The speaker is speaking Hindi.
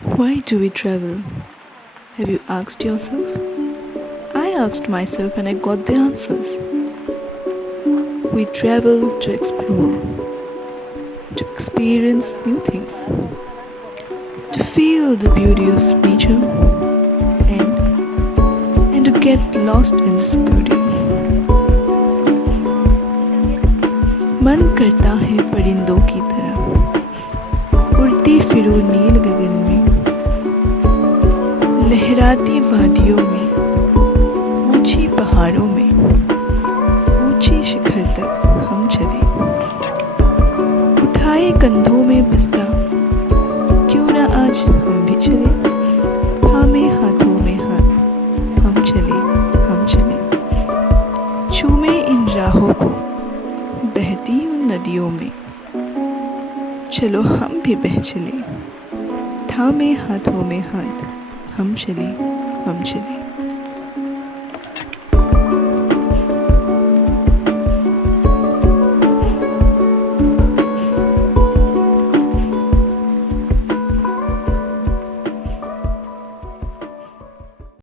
Why do we travel? Have you asked yourself? I asked myself and I got the answers. We travel to explore, to experience new things, to feel the beauty of nature and to get lost in this beauty. मन करता है परिंदों की तरह उड़ती फिरूं नील गगन में, लहराती वादियों में, ऊंची पहाड़ों में, ऊंची शिखर तक हम चले। उठाए कंधों में बस्ता क्यों ना आज हम भी चले, थामे हाथों में हाथ हम चले, हम चले। चूमे इन राहों को बहती उन नदियों में, चलो हम भी बह चले, थामे हाथों में हाथ हम चले, हम चले।